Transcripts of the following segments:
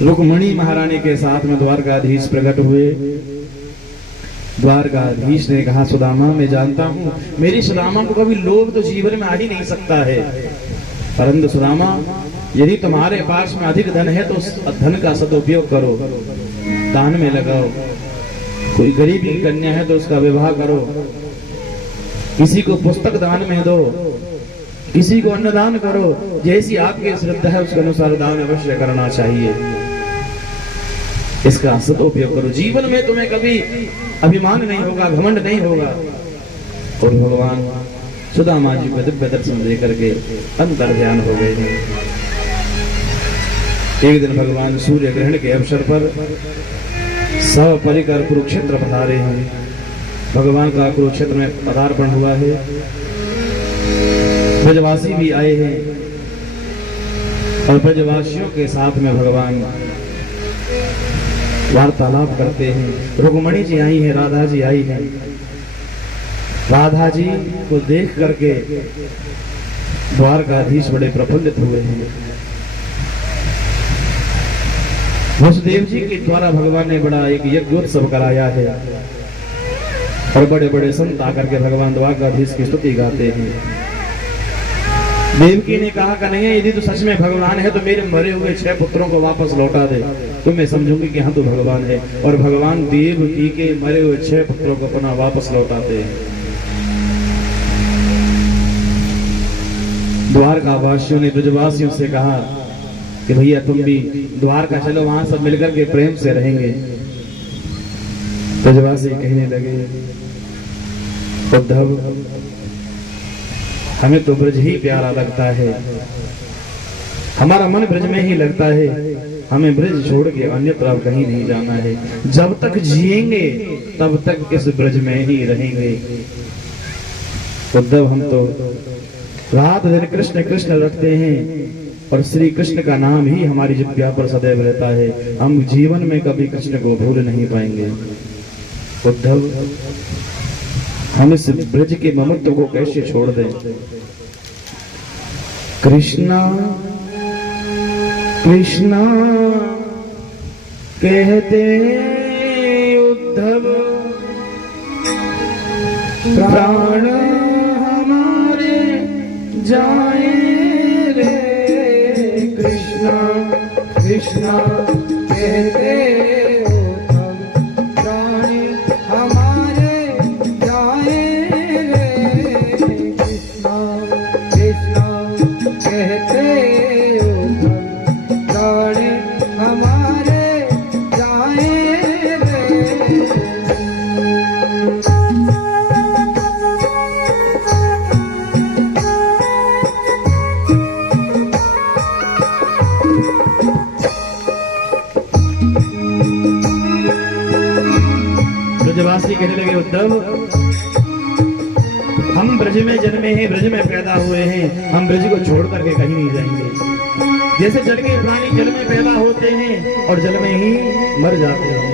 रुक्मणी महारानी के साथ में द्वारकाधीश प्रकट हुए। द्वारकाधीश ने कहा, सुदामा मैं जानता हूं मेरी सुदामा को कभी लोभ तो जीवन में आ ही नहीं सकता है, परंतु सुदामा यदि तुम्हारे पास में अधिक धन है तो उस धन का सदुपयोग करो, दान में लगाओ। कोई गरीब की कन्या है तो उसका विवाह करो, किसी को पुस्तक दान में दो, किसी को अन्नदान करो। जैसी आपकी श्रद्धा है उसके अनुसार दान अवश्य करना चाहिए। इसका सदुपयोग करो, जीवन में तुम्हें कभी अभिमान नहीं होगा, घमंड नहीं होगा। और भगवान सुदामा जी को दिव्य दर्शन दे करके अंतर ध्यान हो गए। एक दिन भगवान सूर्य ग्रहण के अवसर पर सब परिकर कुरुक्षेत्र पधारे हैं। भगवान का कुरुक्षेत्र में पदार्पण हुआ है। ब्रजवासी भी आए हैं और ब्रजवासियों के साथ में भगवान वार्तालाप करते हैं। रुक्मणी जी आई हैं, राधा जी आई हैं। राधा जी को देख करके द्वारकाधीश बड़े प्रफुल्लित हुए हैं। वसुदेव जी के द्वारा भगवान ने बड़ा एक यज्ञोत्सव कराया है और बड़े बड़े संत आकर के भगवान द्वारकाधीश की स्तुति गाते हैं। देवकी ने कहा, कन्हैया यदि तो सच में भगवान है तो मेरे मरे हुए 6 पुत्रों को वापस लौटा दे, तो मैं समझूंगी कि हाँ तो भगवान है। और भगवान देवकी के मरे हुए 6 पुत्रों को पुनः वापस लौटाते हैं। द्वारका वासियों ने ब्रजवासियों से कहा कि भैया तुम भी द्वारका चलो, वहां सब मिलकर के प्रेम से रहेंगे। ब्रजवासी कहने लगे, उद्धव हमें तो ब्रज ही प्यारा लगता है, हमारा मन ब्रज में ही लगता है, हमें ब्रज छोड़ के अन्यत्र कहीं नहीं जाना है। जब तक जिएंगे तब तक इस ब्रज में ही रहेंगे। उद्धव हम तो रात दिन कृष्ण कृष्ण रखते हैं और श्री कृष्ण का नाम ही हमारी जिह्वा पर सदैव रहता है, हम जीवन में कभी कृष्ण को भूल नहीं पाएंगे। उद्धव हम इस ब्रज के ममत्व को कैसे छोड़ दें। कृष्णा कृष्णा कहते उद्धव, प्राण हमारे जाए रे। कृष्णा कृष्णा कहते ब्रजवासी कहने लगे, उद्धव हम ब्रज में जन्मे हैं, ब्रज में पैदा हुए हैं, हम ब्रज को छोड़ करके कहीं नहीं जाएंगे। जैसे जल के प्राणी जल में पैदा होते हैं और जल में ही मर जाते हैं।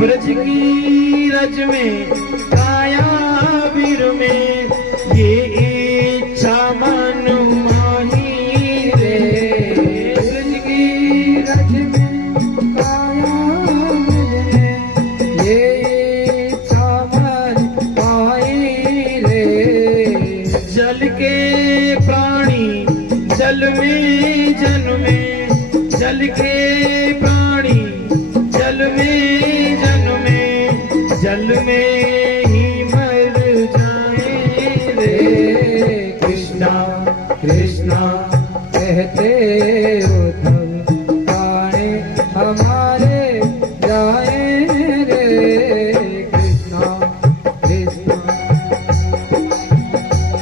ब्रज की रज में काया वीर में ये इच्छा मन माही रे। ब्रज की रज में जल में जन्मे, जल के प्राणी जल में जन्मे, जल में ही मर जाए रे। कृष्णा कृष्णा कहते उद्धव, प्राण हमारे जाए रे। कृष्णा कृष्णा।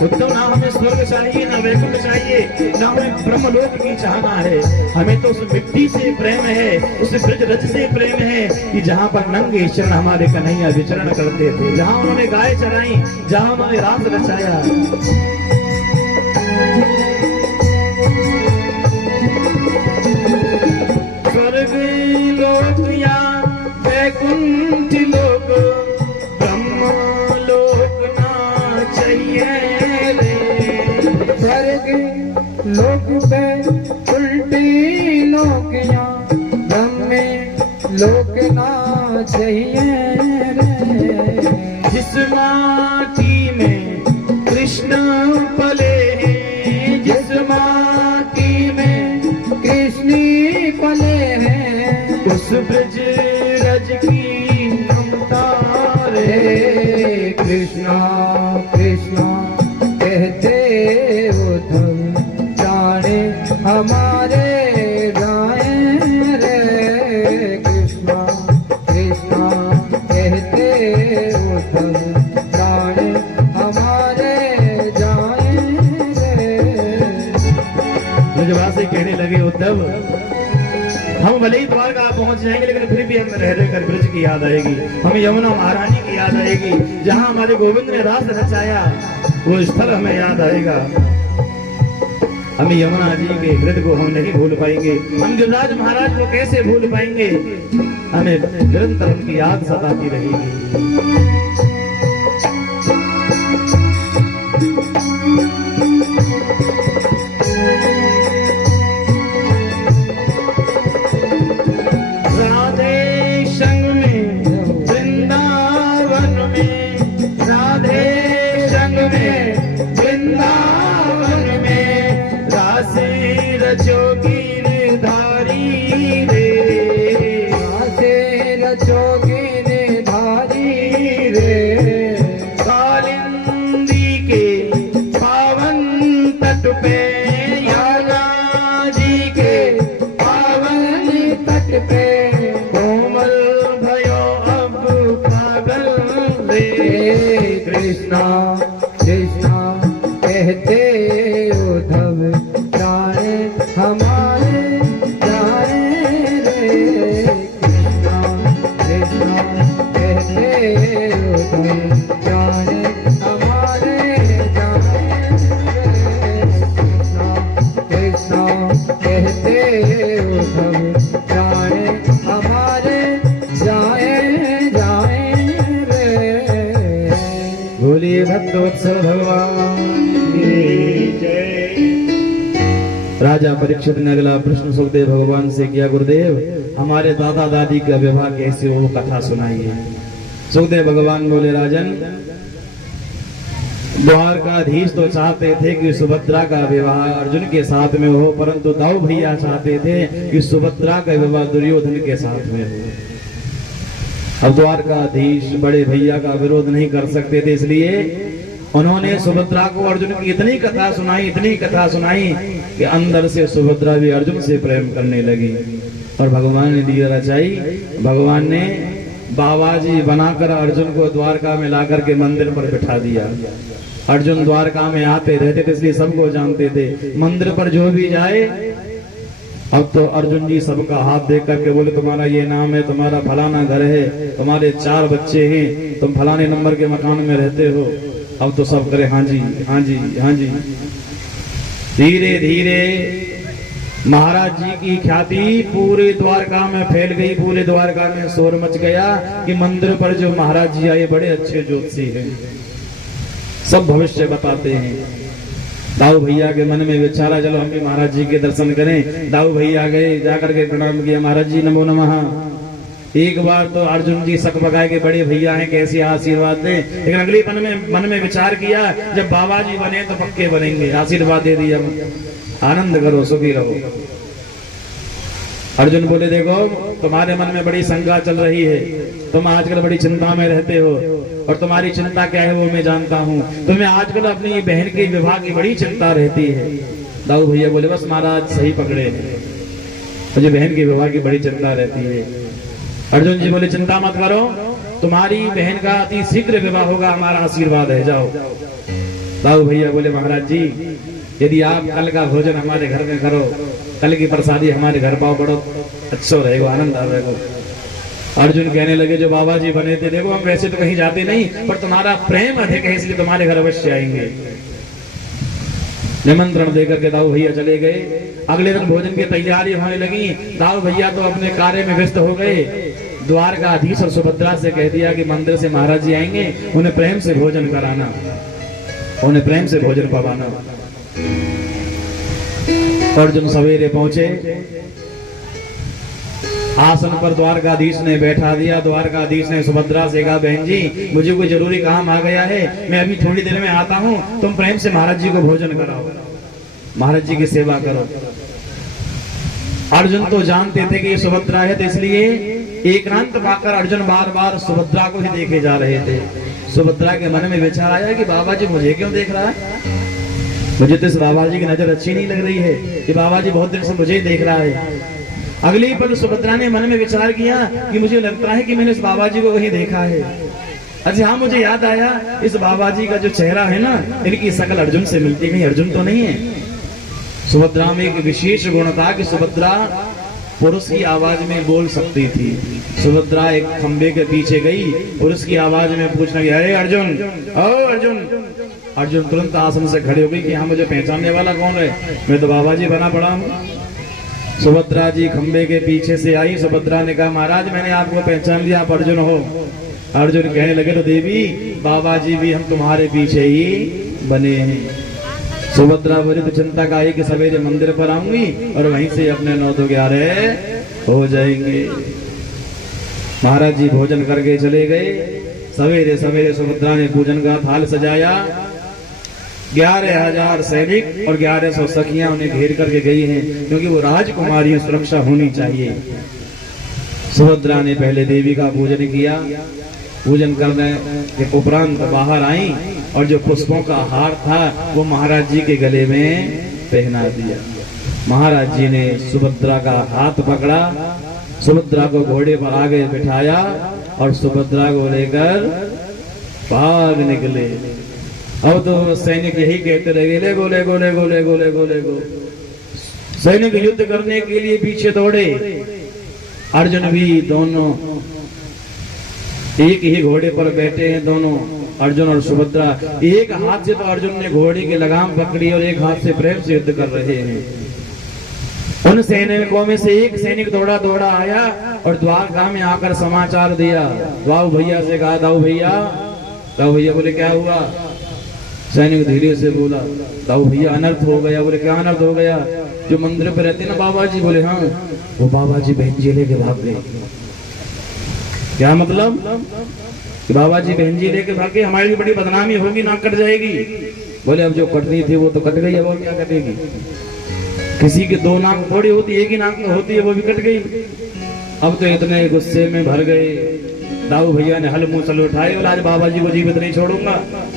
उद्धव ना हमें स्वर्ग चाहिए, ना वैकुंठ चाहिए, ना हमें ब्रह्मलोक की चाहना है। हमें तो उस मिट्टी से प्रेम है, उस ब्रज रज से प्रेम है कि जहाँ पर नंगे चरण हमारे कन्हैया विचरण करते थे, जहाँ उन्होंने गाय चराई, जहाँ उन्होंने रास रचाया। स्वर्ग लोक या वैकुंठ लोक, ब्रह्म लोक ना चाहिए रे। स्वर्ग लोक पे उल्टी नौकियां ब्रह्मे लोक ना चाहिए रे। जिस माटी में कृष्ण पले हैं, जिस माटी में कृष्णी पले हैं, उस ब्रज रज की ममता रे। कृष्णा कृष्णा कहते उद्धव जाने हमारे गाए रे। कृष्णा कृष्णा कहते उद्धव जाने हमारे जाए रे। ब्रजवासी कहने लगे उद्धव, हम भले ही द्वारका पहुंच जाएंगे लेकिन फिर भी हमें रह रहकर ब्रज की याद आएगी, हमें यमुना महारानी की याद आएगी, जहां हमारे गोविंद ने रास रचाया वो स्थल हमें याद आएगा। हमें यमुना जी के हृदय को हम नहीं भूल पाएंगे, हम गिरिराज महाराज को कैसे भूल पाएंगे। हमें निरंतर उनकी याद सताती रहेगी। कृष्णा कृष्णा कहते उद्धव जाने हमारे जाए रे। कृष्णा कृष्णा कहते उद्धव जाने हमारे जाए रे। कृष्णा कृष्णा कहते उद्धव जाने हमारे जाए बोलिए भक्तवत्सल भगवान की जय। राजा परीक्षित ने अगला प्रश्न सुखदेव भगवान से किया, गुरुदेव हमारे दादा दादी का विवाह कैसे हो वो कथा सुनाइए। सुखदेव भगवान बोले, राजन द्वारकाधीश तो चाहते थे कि सुभद्रा का विवाह अर्जुन के साथ में हो, परंतु दाऊ भैया चाहते थे कि सुभद्रा का विवाह दुर्योधन के साथ में हो। अब द्वारकाधीश बड़े भैया का विरोध नहीं कर सकते थे, इसलिए उन्होंने सुभद्रा को अर्जुन की इतनी कथा सुनाई कि अंदर से सुभद्रा भी अर्जुन से प्रेम करने लगी। और भगवान ने दिया रचाई, भगवान ने बाबाजी बनाकर अर्जुन को द्वारका में लाकर के मंदिर पर बिठा दिया। अर्जुन द्वारका में आते रहते थे इसलिए सबको जानते थे, मंदिर पर जो भी जाए अब तो अर्जुन जी सबका हाथ देख करके बोले, तुम्हारा ये नाम है, तुम्हारा फलाना घर है, तुम्हारे 4 बच्चे हैं, तुम फलाने नंबर के मकान में रहते हो। अब तो सब करे हाँ जी हाँ जी हाँ जी। धीरे धीरे महाराज जी की ख्याति पूरे द्वारका में फैल गई, पूरे द्वारका में शोर मच गया कि मंदिर पर जो महाराज जी आए बड़े अच्छे ज्योतिषी हैं, सब भविष्य बताते हैं। दाऊ भैया के मन में विचारा, चलो हम भी महाराज जी के दर्शन करें। दाऊ भैया गए, जाकर के प्रणाम किया, महाराज जी नमो नमः। एक बार तो अर्जुन जी शक बगाए के बड़े भैया हैं, कैसे आशीर्वाद दें, लेकिन अगले मन में विचार किया जब बाबा जी बने तो पक्के बनेंगे, आशीर्वाद दे दिया, आनंद करो सुखी रहो। अर्जुन बोले, देखो तुम्हारे मन में बड़ी शंका चल रही है, तुम आजकल बड़ी चिंता में रहते हो और तुम्हारी चिंता क्या है वो मैं जानता हूँ। तुम्हें आजकल अपनी बहन के विवाह की बड़ी चिंता रहती है। दाऊ भैया बोले, बस महाराज सही पकड़े, मुझे बहन के विवाह की बड़ी चिंता रहती है। अर्जुन जी बोले, चिंता मत करो, तुम्हारी बहन का अति शीघ्र विवाह होगा, हमारा आशीर्वाद है, जाओ। दाऊ भैया बोले, महाराज जी यदि आप कल का भोजन हमारे घर में करो, कल की प्रसादी हमारे घर पाओ, बड़ो अच्छा रहेगा, आनंद आएगा। अर्जुन कहने लगे, जो बाबा जी बने थे, देखो हम वैसे तो कहीं जाते नहीं, पर तुम्हारा प्रेम अधिक है इसलिए तुम्हारे घर अवश्य आएंगे। निमंत्रण देकर के दाऊ भैया चले गए। अगले दिन भोजन की तैयारी होने लगी। दाऊ भैया तो अपने कार्य में व्यस्त हो गए। द्वारकाधीश और सुभद्रा से कह दिया कि मंदिर से महाराज जी आएंगे, उन्हें प्रेम से भोजन कराना, उन्हें प्रेम से भोजन पवाना। अर्जुन सवेरे पहुंचे, आसन पर द्वारकाधीश ने बैठा दिया। द्वारकाधीश ने सुभद्रा से कहा, बहन जी मुझे कोई जरूरी काम आ गया है, मैं अभी थोड़ी देर में आता हूं, तुम प्रेम से महाराज जी को भोजन कराओ, महाराज जी की सेवा करो। अर्जुन तो जानते थे कि ये सुभद्रा है, तो इसलिए एकांत पाकर अर्जुन बार बार सुभद्रा को ही देखे जा रहे थे। सुभद्रा के मन में विचार आया कि बाबा जी मुझे क्यों देख रहा है, मुझे तो इस बाबा जी की नजर अच्छी नहीं लग रही है, कि बाबा जी बहुत देर से मुझे ही देख रहा है। अगली पल सुभद्रा ने मन में विचार किया कि मुझे लगता है कि मैंने इस बाबा जी को कहीं देखा है। अच्छा हाँ, मुझे याद आया, इस बाबा जी का जो चेहरा है ना, इनकी शकल अर्जुन से मिलती है, कहीं अर्जुन तो नहीं है। सुभद्रा में एक विशेष गुण था कि सुभद्रा पुरुष की आवाज में बोल सकती थी। सुभद्रा एक खंबे के पीछे गई, पुरुष की आवाज में पूछने लगी, अरे अर्जुन, ओ अर्जुन। अर्जुन तुरंत आसन से खड़े हो गई कि हाँ, मुझे पहचानने वाला कौन है, मैं तो बाबा जी बना पड़ा हूँ। सुभद्रा जी खंबे के पीछे से आई। सुभद्रा ने कहा, महाराज मैंने आपको पहचान लिया, आप अर्जुन हो। अर्जुन कहने लगे, तो देवी बाबा जी भी हम तुम्हारे पीछे ही बने हैं। सुभद्रा बोली, तो चिंता का है कि सवेरे मंदिर पर आऊंगी और वहीं से अपने 9 to 11 हो जाएंगे। महाराज जी भोजन करके चले गए। सवेरे सवेरे सुभद्रा ने पूजन का थाल सजाया। 11,000 सैनिक और 1100 सखियां उन्हें घेर करके गई हैं, क्योंकि वो राजकुमारी सुरक्षा होनी चाहिए। सुभद्रा ने पहले देवी का पूजन किया। पूजन करने के उपरांत बाहर आई और जो पुष्पों का हार था वो महाराज जी के गले में पहना दिया। महाराज जी ने सुभद्रा का हाथ पकड़ा, सुभद्रा को घोड़े पर आगे बिठाया और सुभद्रा को लेकर भाग निकले। अब तो सैनिक यही कहते रहे, ले गोले गोले गोले गोले गोले गो। सैनिक युद्ध करने के लिए पीछे दौड़े। अर्जुन भी, दोनों एक ही घोड़े पर बैठे हैं दोनों, अर्जुन और सुभद्रा। एक हाथ से तो अर्जुन ने घोड़े की लगाम पकड़ी और एक हाथ से प्रेम से युद्ध कर रहे हैं। उन सैनिकों में से एक सैनिक दौड़ा दौड़ा आया और द्वारका में आकर समाचार दिया। दाऊ भैया से कहा, दाऊ भैया। दाऊ भैया बोले, क्या हुआ? सैनिक धीरे से बोला, दाऊ भैया अनर्थ हो गया। बोले, क्या अनर्थ हो गया? जो मंदिर पे रहते ना बाबा जी। बोले, हाँ, वो बाबा जी बहन जी लेके भाग गए। क्या मतलब? कि बाबा जी बहन जी लेके भागे, हमारी भी बड़ी बदनामी होगी, नाक कट जाएगी। बोले, अब जो कटनी थी वो तो कट गई, अब और क्या कटेगी? किसी के 2 नाक थोड़ी होती, एक ही नाक में होती है, वो भी कट गई। अब तो इतने गुस्से में भर गए। दाऊ भैया ने हल मूसल उठाए और आज बाबा जी को जीवित नहीं छोड़ूंगा,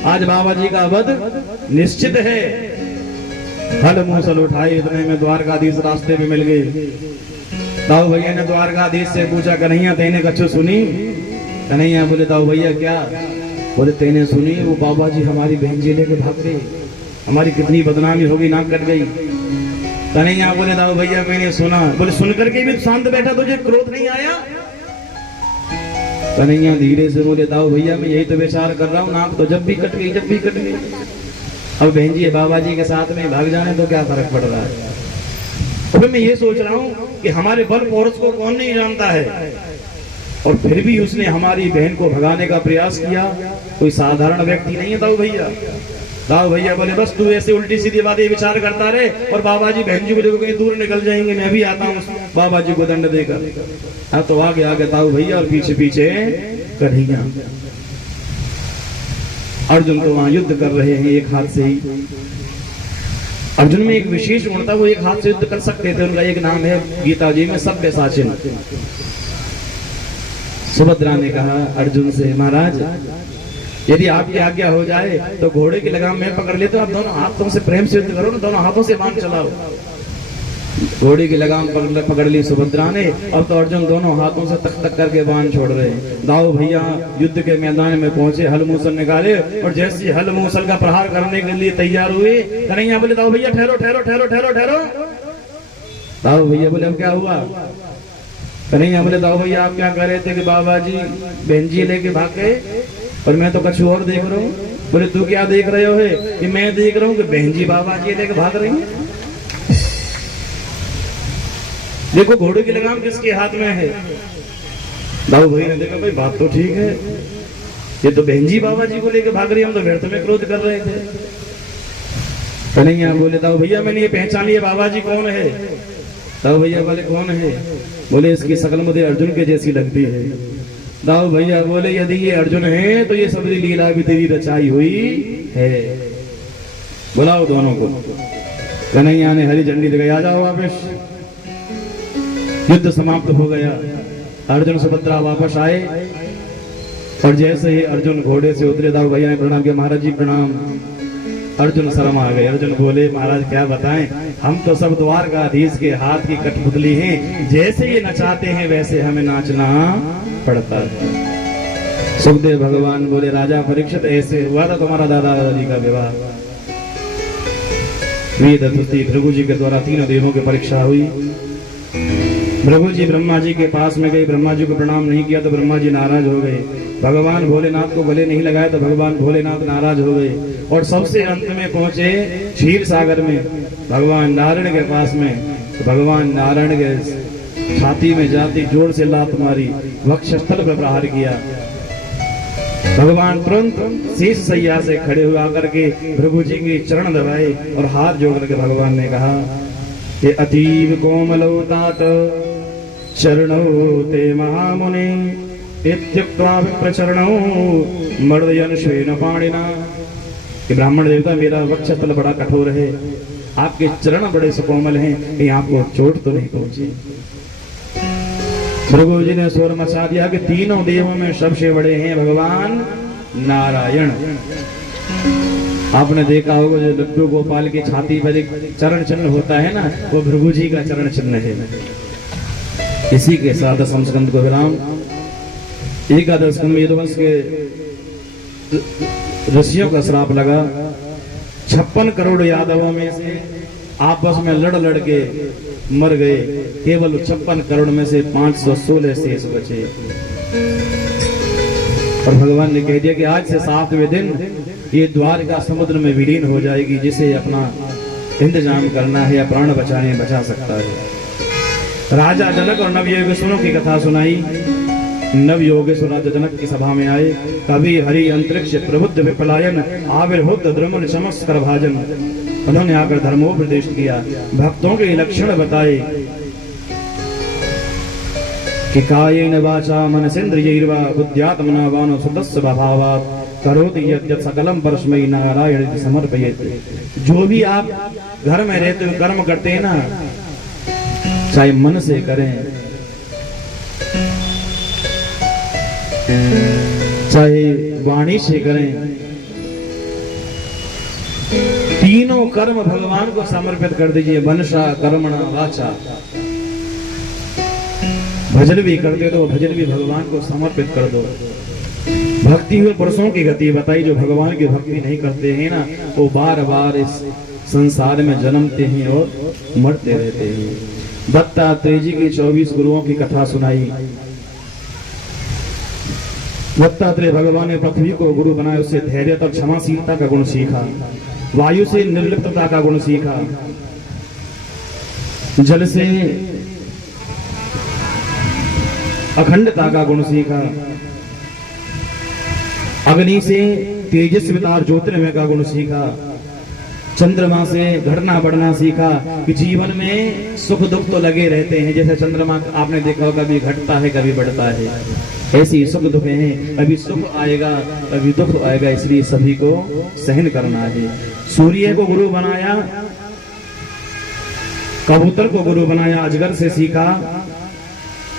आज बाबा जी का वध निश्चित है। हल मूसल उठाए, इतने में द्वारकाधीश रास्ते में मिल गए। दाऊ भैया ने द्वारकाधीश से पूछा, कन्हैया तेने कछु सुनी? कन्हैया बोले, दाऊ भैया क्या? बोले, तेने सुनी वो बाबा जी हमारी बहन जी लेके भाग गए, हमारी कितनी बदनामी होगी, नाक कट गई। कन्हैया बोले, दाऊ भैया मैंने सुना। बोले, सुन करके भी शांत बैठा, तुझे क्रोध नहीं आया? कन्हैया धीरे से बोले, दाऊ भैया मैं यही तो विचार कर रहा हूँ, नाक तो जब भी कट गई, जब भी कट गई। अब बहन जी बाबा जी के साथ में भाग जाने तो क्या फर्क पड़ रहा है? तो मैं ये सोच रहा हूँ कि हमारे बल पौरुष को कौन नहीं जानता है, और फिर भी उसने हमारी बहन को भगाने का प्रयास किया। कोई साधारण व्यक्ति नहीं है दाऊ भैया। दाऊ भैया बोले, बस तू ऐसे उल्टी सीधी बातें विचार करता रहे और बाबा जी बहन जी को देखो कहीं दूर निकल जाएंगे, मैं भी आता हूँ बाबा जी को दंड देकर। हाँ, तो आगे आगे दाऊ भैया और पीछे पीछे कन्हैया। अर्जुन तो वहां युद्ध कर रहे हैं एक हाथ से ही। अर्जुन में एक विशेष गुण था, वो एक हाथ से युद्ध कर सकते थे। उनका एक नाम है गीता जी में सव्यसाचिन। सुभद्रा ने कहा अर्जुन से, महाराज यदि आपकी आज्ञा हो जाए तो घोड़े की लगाम मैं पकड़ लेता हूं, आप दोनों हाथों से प्रेम से युद्ध करो ना, दोनों हाथों से बाण चलाओ। घोड़ी की लगाम पकड़ ली सुभद्रा ने। अब तो अर्जुन दोनों हाथों से तक तक करके बाण छोड़ रहे हैं। दाऊ भैया युद्ध के मैदान में पहुंचे, हल मूसल निकाले और जैसे हल मूसल का प्रहार करने के लिए तैयार हुए, कन्हैया बोले, दाऊ भैया ठहरो ठहरो ठहरो ठहरो ठहरो। दाऊ भैया बोले, अब क्या हुआ? कन्हैया बोले, दाऊ भैया आप क्या कह रहे थे कि बाबा जी बहन जी लेके भाग गए और मैं तो कुछ और देख रहा हूँ। बोले, तू क्या देख रहे हो? है कि मैं देख रहा हूँ कि बहन जी बाबा जी लेके भाग रही हैं। देखो घोड़े की लगाम किसके हाथ में है? दाऊ भाई ने देखा, भाई बात तो ठीक है, ये तो बहन जी बाबा जी को लेकर भाग रही है, हम तो व्यर्थ में क्रोध कर रहे थे। कन्हैया बोले दाऊ भैया मैंने ये पहचान लिया बाबा जी कौन है। दाऊ भैया बोले कौन है। बोले इसकी शकल मुझे अर्जुन के जैसी लगती है। दाऊ भैया बोले यदि ये अर्जुन है तो ये सबरी लीला भी तेरी रचाई हुई है। बुलाओ दोनों को। कन्हैया ने हरी झंडी दिखाई, आ जाओ वापस। युद्ध समाप्त हो गया। अर्जुन सुभद्रा वापस आए और जैसे ही अर्जुन घोड़े से उतरे दाऊ भैया ने प्रणाम किया, महाराज जी प्रणाम। अर्जुन शर्मा आ गए। अर्जुन बोले महाराज क्या बताएं, हम तो सब द्वारकाधीश के हाथ की कठपुतली हैं, जैसे ये नचाते हैं वैसे हमें नाचना पड़ता है। सुखदेव भगवान बोले राजा परीक्षित ऐसे हुआ था तुम्हारा दादाजी का विवाह। वेद तुति भृगु जी के द्वारा तीनों देवों की परीक्षा हुई। भृगु जी ब्रह्मा जी के पास में गए, ब्रह्मा जी को प्रणाम नहीं किया तो ब्रह्मा जी नाराज हो गए। भगवान भोलेनाथ को गले नहीं लगाया तो भगवान भोलेनाथ नाराज हो गए और सबसे अंत में पहुंचे क्षीर सागर में भगवान नारायण के पास में। तो भगवान नारायण के छाती में जाती जोर से लात मारी, वक्षस्थल पर प्रहार किया। भगवान तुरंत शेष सैया से खड़े हुए आकर के भृगु जी के चरण दबाए और हाथ जोड़ करके भगवान ने कहा ये अतीव कोमलो तात चरणौ ते महामुने इत्युक्त्वा विप्रचरणौ मर्दयन् श्वेन पाणिना। कि ब्राह्मण देवता मेरा वक्षस्थल बड़ा कठोर है, आपके चरण बड़े सुकोमल हैं, कहीं आपको चोट तो नहीं पहुंची। भृगु जी ने स्वर मचा दिया कि तीनों देवों में सबसे बड़े हैं भगवान नारायण। आपने देखा होगा जो लड्डू गोपाल की छाती पर एक चरण चिन्ह होता है ना, वो भृगु जी का चरण चिन्ह है। इसी के साथ दसम स्कंद को विराम। एकादश स्कंद में यदुवंश के ऋषियों का श्राप लगा। 56 करोड़ यादवों में से आपस में लड़ लड़ के मर गए, केवल 56 करोड़ में से 516 शेष बचे। और भगवान ने कह दिया कि आज से 7वें दिन ये द्वारका समुद्र में विलीन हो जाएगी, जिसे अपना इंतजाम करना है या प्राण बचाने बचा सकता है। राजा जनक और नवयोगेश्वरों की कथा सुनाई। नवयोगेश्वर राजा जनक की सभा में आए। कभी हरि अंतरिक्ष प्रबुद्ध विपलायन आविर्भूत द्रुमन समस्कर भाजन। उन्होंने आकर धर्मोपदेश किया, भक्तों के लक्षण बताए कि कायेन वाचा मनसेन्द्रियैर्वा बुद्ध्यात्मना वानो सुतस्य भावात् करोति यद्यत् सकलम परस्मै नारायण समर्पयेत्। जो भी आप घर में रहते हुए कर्म करते हैं ना, चाहे मन से करें चाहे वाणी से करें, तीनों कर्म भगवान को समर्पित कर दीजिए। मनसा कर्मणा वाचा। भजन भी करते तो भजन भी भगवान को समर्पित कर दो। भक्ति हुए पुरुषों की गति बताई, जो भगवान की भक्ति नहीं करते हैं ना, वो बार बार इस संसार में जन्मते हैं और मरते रहते हैं। दत्तात्रेय जी की 24 गुरुओं की कथा सुनाई। दत्तात्रेय भगवान ने पृथ्वी को गुरु बनाया, उससे धैर्य और क्षमाशीलता का गुण सीखा। वायु से निर्लिप्तता का गुण सीखा। जल से अखंडता का गुण सीखा। अग्नि से तेजस्विता और ज्योतिर्मय का गुण सीखा। चंद्रमा से घटना बढ़ना सीखा कि जीवन में सुख दुख तो लगे रहते हैं। जैसे चंद्रमा आपने देखा होगा, कभी घटता है कभी बढ़ता है, ऐसी सुख दुख हैं। कभी सुख आएगा कभी दुख आएगा, इसलिए सभी को सहन करना है। सूर्य को गुरु बनाया, कबूतर को गुरु बनाया। अजगर से सीखा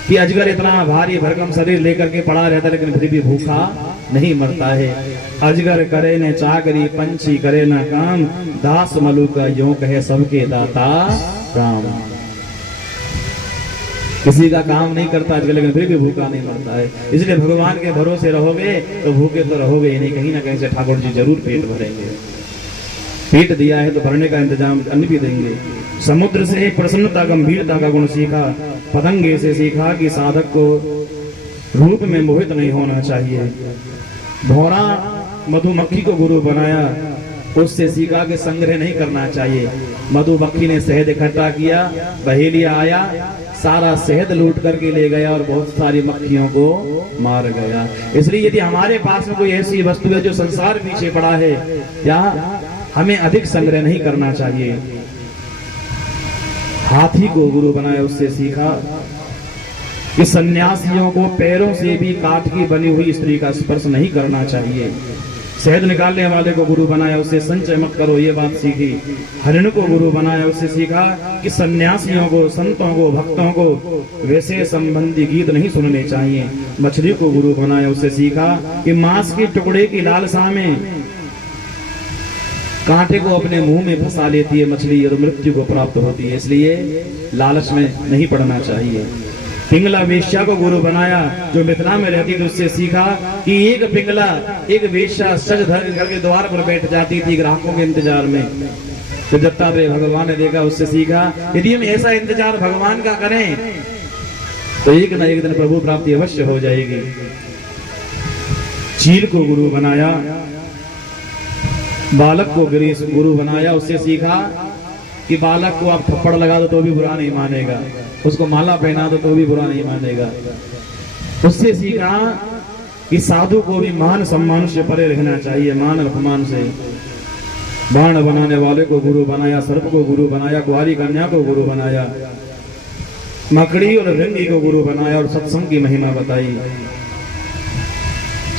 कि अजगर इतना भारी भरकम शरीर लेकर के पड़ा रहता, लेकिन फिर भी भूखा नहीं मरता है। अजगर करे न चाकरी, पंछी करे न काम, दास मलुक यूं कहे सबके दाता राम। किसी का काम नहीं करता अजगर, लेकिन फिर भी भूखा नहीं मरता है। इसलिए भगवान के भरोसे रहोगे तो भूखे तो रहोगे ही नहीं, कहीं ना कहीं से ठाकुर जी जरूर पेट भरेंगे। पेट दिया है तो भरने का इंतजाम अन्न भी देंगे। समुद्र से प्रसन्नता गंभीरता का गुण सीखा। पतंगे से सीखा कि साधक को रूप में मोहित नहीं होना चाहिए। भौरा मधुमक्खी को गुरु बनाया, उससे सीखा कि संग्रह नहीं करना चाहिए। मधुमक्खी ने शहद इकट्ठा किया, बहेलिया आया, सारा शहद लूट करके ले गया और बहुत सारी मक्खियों को मार गया। इसलिए यदि हमारे पास में कोई ऐसी वस्तु है जो संसार पीछे पड़ा है, या हमें अधिक संग्रह नहीं करना चाहिए। हाथी को गुरु बनाया, उससे सीखा कि सन्यासियों को पैरों से भी काठ की बनी हुई स्त्री का स्पर्श नहीं करना चाहिए। शहद निकालने वाले को गुरु बनाया, उससे संचय मत करो, ये बात सीखी। हरिण को गुरु बनाया, उससे सीखा कि सन्यासियों को, संतों को, भक्तों को वैसे संबंधी गीत नहीं सुनने चाहिए। मछली को गुरु बनाया, उससे सीखा कि मांस के टुकड़े की लालसा में कांटे को अपने मुंह में फंसा लेती है मछली और मृत्यु को प्राप्त होती है, इसलिए लालच में नहीं पड़ना चाहिए। पिंगला वेश्या को गुरु बनाया, जो मिथिला में रहती थी, उससे सीखा कि एक पिंगला, एक वेश्या सज धर घर के द्वार पर बैठ जाती थी ग्राहकों के इंतजार में। तो दत्तात्रेय भगवान ने देखा, उससे सीखा यदि हम ऐसा इंतजार भगवान का करें तो एक न एक दिन प्रभु प्राप्ति अवश्य हो जाएगी। चील को गुरु बनाया, बालक को गुरु बनाया, उससे सीखा कि बालक को आप थप्पड़ लगा दो तो भी बुरा नहीं मानेगा, उसको माला पहना दो तो भी बुरा नहीं मानेगा। उससे सीखा कि साधु को भी मान सम्मान से परे रहना चाहिए, मान अपमान से। बाण बनाने वाले को गुरु बनाया, सर्प को गुरु बनाया, कुंवारी कन्या को गुरु बनाया, मकड़ी और भृंगी को गुरु बनाया और सत्संग की महिमा बताई।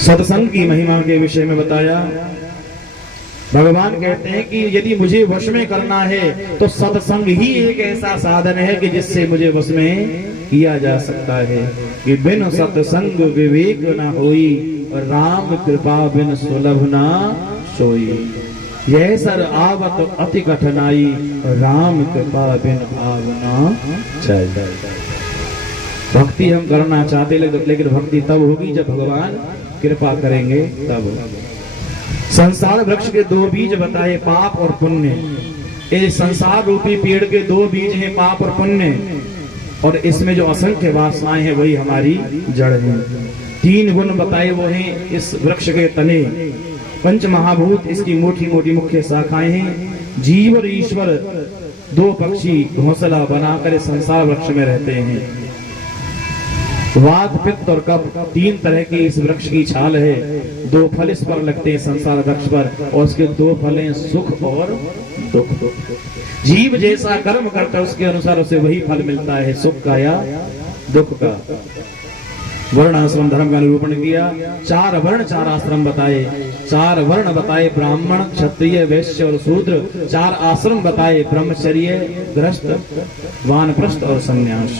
सत्संग की महिमा के विषय में बताया। भगवान कहते हैं कि यदि मुझे वश में करना है तो सत्संग ही एक ऐसा साधन है कि जिससे मुझे वश में किया जा सकता है। कि बिन सत्संग विवेक न होई, राम कृपा बिन सुलभ ना सोई। यह सर आवत अति कठिनाई, राम कृपा बिन आवना चाहिए। भक्ति हम करना चाहते लेकिन भक्ति तब होगी जब भगवान कृपा करेंगे तब। संसार वृक्ष के दो बीज बताए, पाप और पुण्य। ये संसार रूपी पेड़ के दो बीज हैं, पाप और पुण्य, और इसमें जो असंख्य वासनाएं हैं वही हमारी जड़ है। तीन गुण बताए वो हैं इस वृक्ष के तने। पंच महाभूत इसकी मोटी मोटी मुख्य शाखाएं हैं। जीव और ईश्वर दो पक्षी घोंसला बनाकर इस संसार वृक्ष में रहते हैं। वात, पित्त और कफ तीन तरह की इस वृक्ष की छाल है। दो फल इस पर लगते हैं संसार वृक्ष पर, और उसके दो फल हैं सुख और दुख। जीव जैसा कर्म करता है उसके अनुसार उसे वही फल मिलता है, सुख का या दुख का। वर्ण आश्रम धर्म का निरूपण किया। चार वर्ण चार आश्रम बताए। चार वर्ण बताए, ब्राह्मण, क्षत्रिय, वैश्य और शूद्र। चार आश्रम बताए, ब्रह्मचर्य, गृहस्थ, वानप्रस्थ और संन्यास।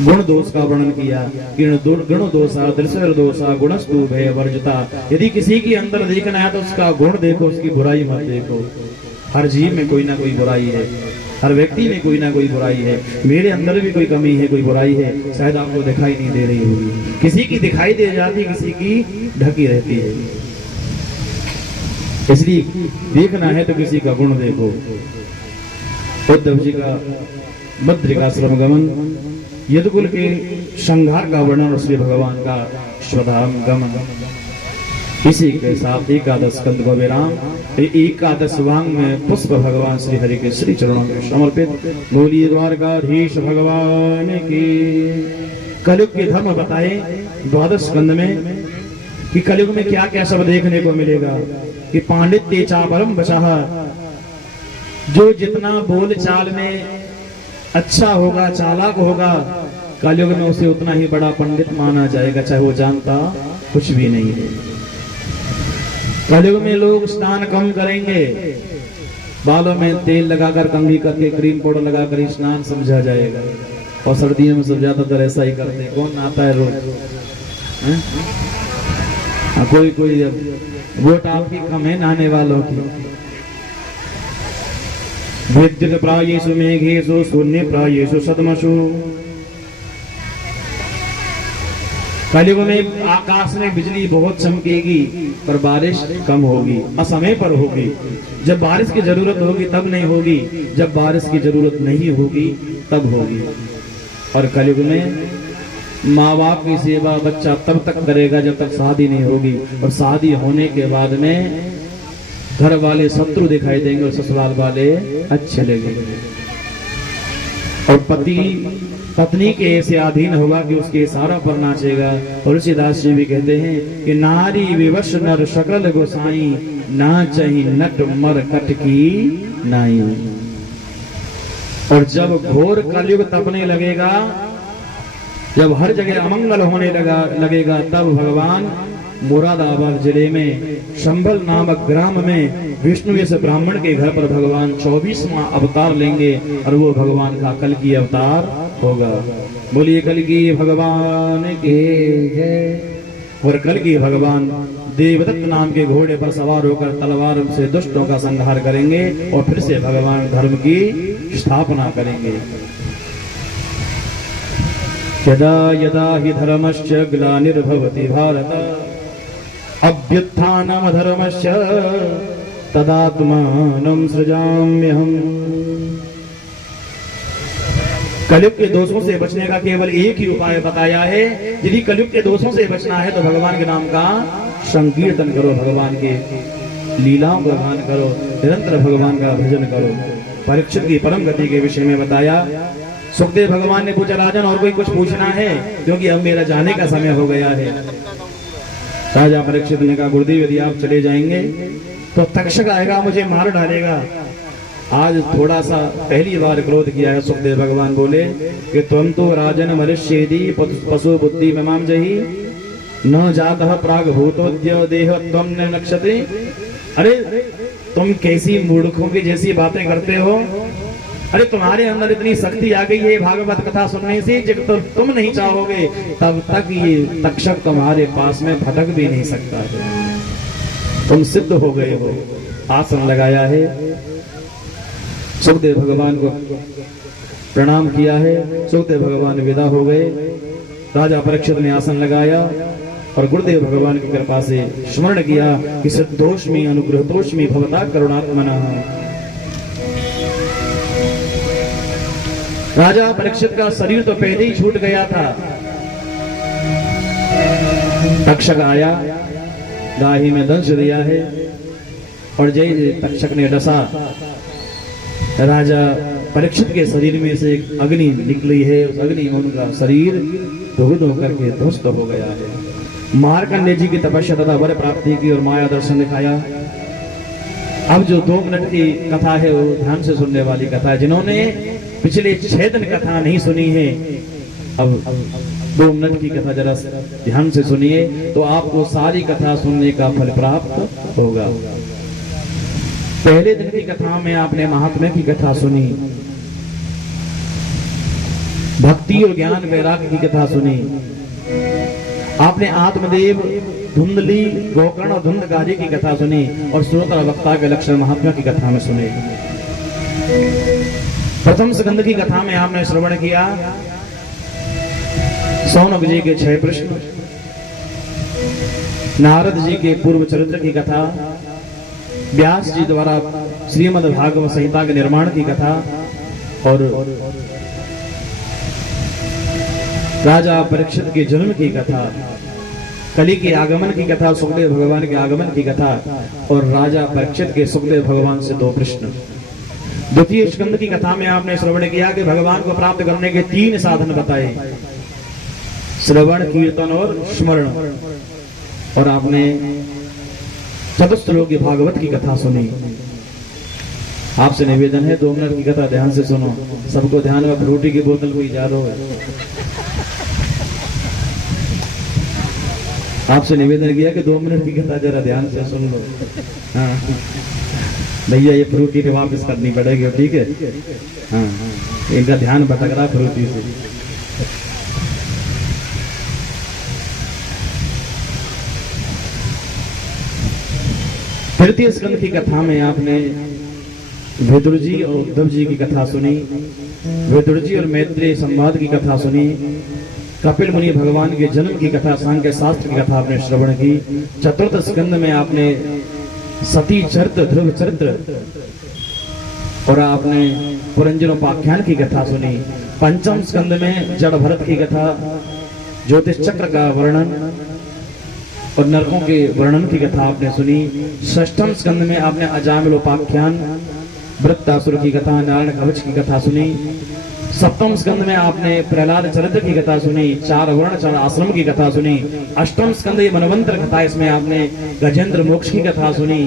गुण दोष का वर्णन किया। गुण दोषा, दृश्य दोषा, गुणस्तु भय वर्जता। यदि किसी के अंदर देखना है तो उसका गुण देखो, उसकी बुराई मत देखो। हर जीव में कोई ना कोई बुराई है, हर व्यक्ति में कोई ना कोई बुराई है। मेरे अंदर भी कोई कमी है, कोई बुराई है, शायद आपको दिखाई नहीं दे रही होगी। किसी की दिखाई दे जाती, किसी की ढकी रहती है। इसलिए देखना है तो किसी का गुण देखो। उद्धव जी का बद्रिकाश्रम गमन, यदुकुल के संहार का वर्णन और श्री भगवान का स्वधाम गमन। इसी के साथ एकादश स्कंद को विराम। एकादश वांग में पुष्प भगवान श्री हरि के श्री चरणों में समर्पित। बोलिए द्वारकाधीश भगवान की। कलयुग के धर्म बताए द्वादश स्कंद में कि कलयुग में क्या क्या सब देखने को मिलेगा। कि पांडित्य चापरम बचाह, जो जितना बोल चाल में अच्छा होगा, चालाक होगा, कलयुग में उसे उतना ही बड़ा पंडित माना जाएगा, चाहे वो जानता कुछ भी नहीं है। कलयुग में लोग स्नान कम करेंगे, बालों में तेल लगाकर, कंघी करके, क्रीम पाउडर लगाकर स्नान समझा जाएगा। और सर्दियों में सब ज्यादातर ऐसा ही करते हैं। कौन नहाता है रोज? कोई कोई वोट आपकी कम है नहाने वालों की। विद्युत प्रायेषु मेघेषु शून्य प्रायेषु सदमसु। कलयुग में आकाश में बिजली बहुत चमकेगी पर बारिश कम होगी, असमय पर होगी। जब बारिश की जरूरत होगी तब नहीं होगी, जब बारिश की जरूरत नहीं होगी तब होगी। और कलयुग में माँ बाप की सेवा बच्चा तब तक करेगा जब तक शादी नहीं होगी, और शादी होने के बाद में घर वाले शत्रु दिखाई देंगे और ससुराल वाले अच्छे लगेंगे। और पति पत्नी के ऐसे अधीन होगा कि उसके इशारों पर नाचेगा। तुलसीदास जी भी कहते हैं कि नारी विवश नर सकल गोसाई, ना चही नट मर कट की नाई। और जब घोर कलयुग तपने लगेगा, जब हर जगह अमंगल होने लगेगा, तब भगवान मुरादाबाद जिले में संभल नामक ग्राम में विष्णु जैसे ब्राह्मण के घर पर भगवान 24वां अवतार लेंगे और वो भगवान का कल की अवतार होगा। बोलिए कल की भगवान के जय। और कल की भगवान देवदत्त नाम के घोड़े पर सवार होकर तलवार से दुष्टों का संहार करेंगे और फिर से भगवान धर्म की स्थापना करेंगे। यदा यदा हि धर्मस्य ग्लानिर्भवति भारत अभ्युत्थानम धर्मस्य तदात्मानं सृजाम्यहम्। कलयुग के दोषों से बचने का केवल एक ही उपाय बताया है। यदि कलयुग के दोषों से बचना है तो भगवान के नाम का संकीर्तन करो, भगवान के लीलाओं का गान करो, निरंतर भगवान का भजन करो। परीक्षित की परम गति के विषय में बताया। सुखदेव भगवान ने पूछा, राजन और कोई कुछ पूछना है, क्योंकि अब मेरा जाने का समय हो गया है। राजा परीक्षित ने कहा, गुरुदेव यदि आप चले जाएंगे तो तक्षक आएगा, मुझे मार डालेगा। आज थोड़ा सा पहली बार क्रोध किया है। सुखदेव भगवान बोले कि तुम तो राजन मनुष्येदि पशु बुद्धि ममाम जही न जातः प्राग भूतोद्य देह त्वं न नक्षते। अरे तुम कैसी मूर्खों की जैसी बातें करते हो। अरे तुम्हारे अंदर इतनी शक्ति आ गई है भागवत कथा सुनने से, जब तो तुम नहीं चाहोगे तब तक ये तक्षक तुम्हारे पास में भटक भी नहीं सकता है। तुम सिद्ध हो गए हो। आसन लगाया है, सुखदेव भगवान को प्रणाम किया है। सुखदेव भगवान विदा हो गए। राजा परीक्षित ने आसन लगाया और गुरुदेव भगवान की कृपा से स्मरण किया कि सिद्धोष्मी अनुग्रहतोष्मी भवता करुणात्मनः। राजा परीक्षित का शरीर तो पहले ही छूट गया था। तक्षक आया, दाही में दंश दिया है और जय तक्षक ने डसा, राजा परीक्षित के शरीर में से एक अग्नि निकली है। उस अग्नि में उनका शरीर धूल होकर के ध्वस्त हो गया है। मार्कंडेय जी की तपस्या तथा वर प्राप्ति की और माया दर्शन दिखाया। अब जो 2 मिनट की कथा है वो ध्यान से सुनने वाली कथा है। जिन्होंने पिछले 6 दिन कथा नहीं सुनी है, अब 2 मिनट की कथा जरा ध्यान से सुनिए तो आपको सारी कथा सुनने का फल प्राप्त होगा। पहले दिन की कथा में आपने महात्म्य की कथा सुनी, भक्ति और ज्ञान वैराग्य की कथा सुनी। आपने आत्मदेव, धुंधली, गोकर्ण और धुंधकारी की कथा सुनी और श्रोता वक्ता के लक्षण महात्म्य की कथा में सुने। प्रथम स्कंद की कथा में आपने श्रवण किया सौनक जी के 6 प्रश्न, नारद जी के पूर्व चरित्र की कथा, व्यास जी द्वारा श्रीमद् भागवत संहिता के निर्माण की कथा और राजा परीक्षित के जन्म की कथा, कली के आगमन की कथा, सुखदेव भगवान के आगमन की कथा और राजा परीक्षित के सुखदेव भगवान से 2 प्रश्न। द्वितीय स्कंद की कथा में आपने श्रवण किया कि भगवान को प्राप्त करने के 3 साधन बताए, श्रवण, कीर्तन और स्मरण। और आपने चतुश्लोकी भागवत की कथा सुनी। आपसे निवेदन है 2 मिनट की कथा ध्यान से सुनो। सबको ध्यान में फ्रूटी की बोतल कोई जा रहा है। आपसे निवेदन किया कि 2 मिनट की कथा जरा ध्यान से सुन लो। हाँ भैया, ये फ्रूटी वापस करनी पड़ेगी, ठीक है? हाँ, इनका ध्यान भटक रहा फ्रूटी से। तृतीय स्कंद की कथा में आपने विदुर जी और उद्धव जी की कथा सुनी, विदुर जी और मैत्रेय संवाद की कथा सुनी, कपिल मुनि भगवान के जन्म की कथा, सांख्य शास्त्र की कथा आपने श्रवण की। चतुर्थ स्कंद में आपने सती चरित्र, ध्रुव चरित्र और आपने पुरंजनोपाख्यान की कथा सुनी। पंचम स्कंद में जड़ भरत की कथा, ज्योतिष चक्र का वर्णन और नरकों के वर्णन की कथा आपने सुनी। षष्ठम स्कंद में आपने अजामिलोपाख्यान, वृत्तासुर की कथा, नारायण कवच की कथा सुनी। सप्तम स्कंद में आपने प्रहलाद चरित्र की कथा सुनी, 4 वर्ण 4 आश्रम की कथा सुनी। अष्टम स्कंद ये मनवंतर कथा, इसमें आपने गजेंद्र मोक्ष की कथा सुनी,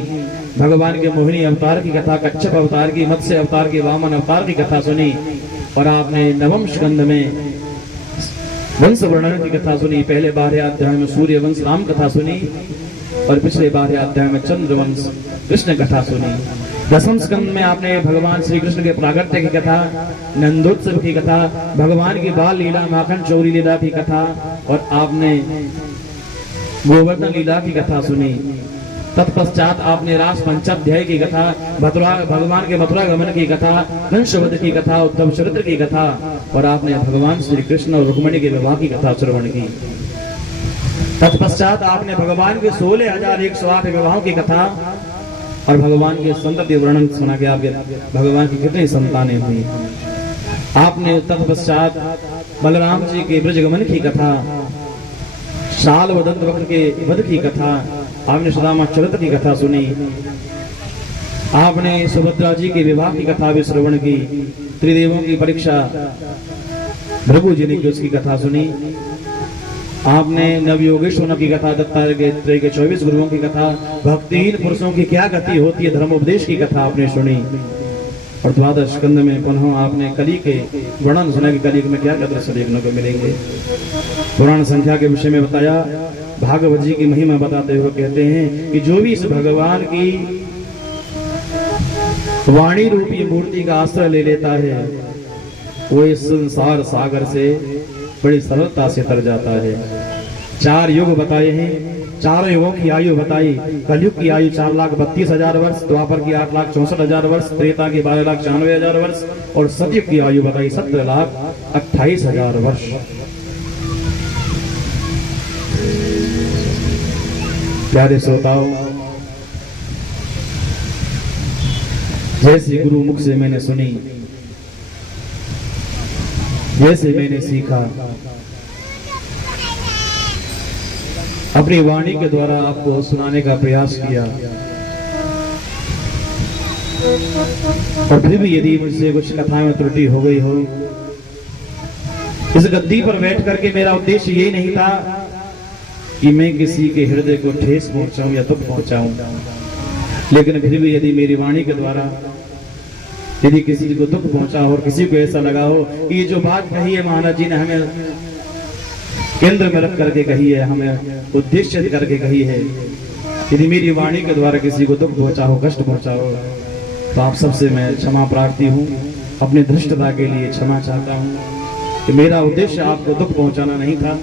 भगवान के मोहिनी अवतार की कथा, कच्छप अवतार की, मत्स्य अवतार की, वामन अवतार की कथा सुनी। और आपने नवम स्कंद में वंश वर्णन की कथा सुनी। पहले 12 अध्याय में सूर्य वंश राम कथा सुनी और पिछले 12 अध्याय में चंद्रवंश कृष्ण कथा सुनी। दसम स्कंद में आपने भगवान श्री कृष्ण के प्रागट्य की कथा, नंदोत्सव की कथा, भगवान की बाल लीला, माखन चौरी लीला की कथा और आपने गोवर्धन लीला की कथा सुनी। तत्पश्चात आपने रास पंचाध्याय की कथा, भगवान के मथुरा गमन की कथा, कंसवध की कथा, उद्धव चरित्र की कथा और आपने भगवान श्री कृष्ण और रुक्मिणी के विवाह की कथा श्रवण की। तत्पश्चात आपने भगवान के 16,108 विवाहों की कथा और भगवान के संतति वर्णन सुना के आपके भगवान की कितनी संतानें हुई। आपने तत्पश्चात बलराम जी के ब्रजगमन की कथा, शाल व दंत वक्र के वध की कथा, आपने सुदामा चरित्र की कथा सुनी। आपने सुभद्रा जी के विवाह की कथा भी श्रवण की। त्रिदेवों की परीक्षा भृगु जी ने की, उसकी कथा सुनी। आपने नवयोगेश्वरों की कथा, दत्तात्रेय के 24 गुरुओं की कथा, भक्तिहीन पुरुषों की क्या गति होती है, धर्मोपदेश की कथा आपने सुनी। और द्वादश स्कंद में पुनः आपने कली के वर्णन सुना कि कली में क्या क्या दृश्य देखने को मिलेंगे। पुराण संख्या के विषय में बताया। भागवत जी की महिमा बताते हुए कहते हैं कि जो भी इस भगवान की वाणी रूपी मूर्ति का आश्रय ले लेता है वो इस संसार सागर से बड़ी सरलता से तर जाता है। 4 युग बताए हैं, 4 युगों की आयु बताई। कलयुग की आयु 4,32,000 वर्ष, द्वापर की 8,64,000 वर्ष, त्रेता की 12,96,000 वर्ष और सतयुग की आयु बताई 17,28,000 वर्ष। प्यारे श्रोताओं, जैसे गुरु मुख से मैंने सुनी, जैसे मैंने सीखा, अपनी वाणी के द्वारा आपको सुनाने का प्रयास किया। और फिर भी यदि मुझसे कुछ कथा में त्रुटि हो गई हो, इस गद्दी पर बैठ करके मेरा उद्देश्य ये नहीं था कि मैं किसी के हृदय को ठेस पहुंचाऊं या दुख पहुंचाऊं, लेकिन फिर भी यदि मेरी वाणी के द्वारा यदि किसी को दुख पहुंचा हो और किसी को ऐसा लगा हो कि ये जो बात कही है महाराज जी ने हमें केंद्र में रख करके कही है, हमें उद्देश्य करके कही है, यदि मेरी वाणी के द्वारा किसी को दुख पहुंचा हो, कष्ट पहुंचा हो, तो आप सबसे मैं क्षमा प्रार्थी हूँ। अपनी धृष्टता के लिए क्षमा चाहता हूँ कि मेरा उद्देश्य आपको दुख पहुंचाना नहीं था।